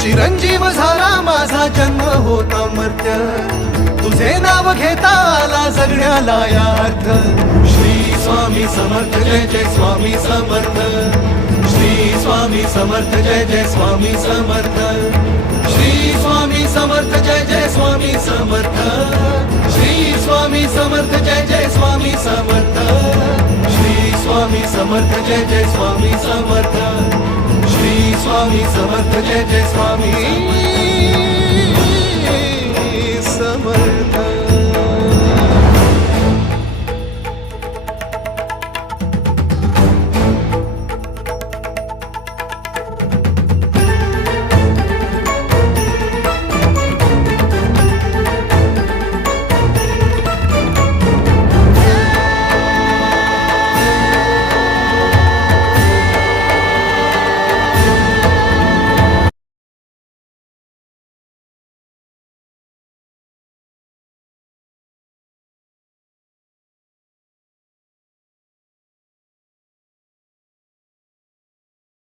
चिरंजीव झाला माझा जन्म होता मर्त्य, तुझे नाव घेता आला जगण्याला यार्थ. श्री स्वामी समर्थ जय जय स्वामी समर्थ. श्री स्वामी समर्थ जय जय स्वामी समर्थ. श्री स्वामी समर्थ जय जय स्वामी समर्थ. श्री स्वामी समर्थ जय जय स्वामी समर्थ. श्री स्वामी समर्थ जय जय स्वामी समर्थ. श्री स्वामी समर्थ जय जय स्वामी